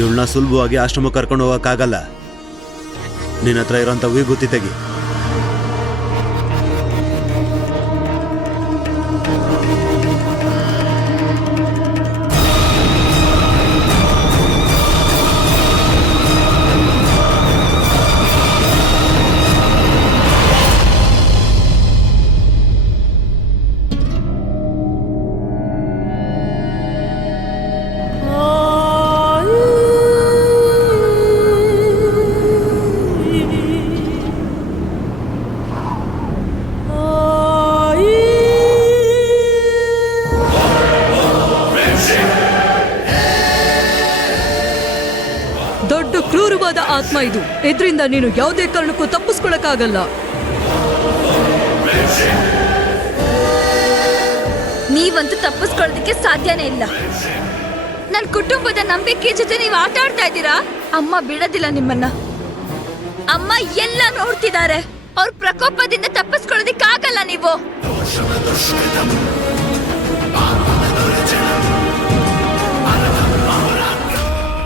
ಇವಳನ್ನ ಸುಲಭವಾಗಿ ಆಶ್ರಮ ಕರ್ಕೊಂಡು ಹೋಗಕ್ಕಾಗಲ್ಲ. ನಿನ್ನ ಹತ್ರ ಇರೋಂಥ ವಿಭೂತಿ ತೆಗಿ. ದೊಡ್ಡ ಕ್ರೂರವಾದ ಆತ್ಮ ಇದು. ಇದರಿಂದ ನೀನು ಯಾವುದೇ ಕಾರಣಕ್ಕೂ ತಪ್ಪಿಸ್ಕೊಳಕ್ಕಾಗಲ್ಲ. ನೀವಂತೂ ತಪ್ಪಿಸ್ಕೊಳ್ಳೋದಕ್ಕೆ ಸಾಧ್ಯನೇ ಇಲ್ಲ. ನನ್ನ ಕುಟುಂಬದ ನಂಬಿಕೆ ಜೊತೆ ನೀವು ಆಟ ಆಡ್ತಾ ಇದ್ದೀರಾ. ಅಮ್ಮ ಬಿಡೋದಿಲ್ಲ ನಿಮ್ಮನ್ನ. ಅಮ್ಮ ಎಲ್ಲ ನೋಡ್ತಿದ್ದಾರೆ. ಅವ್ರ ಪ್ರಕೋಪದಿಂದ ತಪ್ಪಿಸ್ಕೊಳ್ಳೋದಕ್ಕಾಗಲ್ಲ ನೀವು.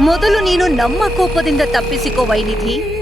ಮೊದಲು ನೀನು ನಮ್ಮ ಕೋಪದಿಂದ ತಪ್ಪಿಸಿಕೋ ವೈನಿಧಿ.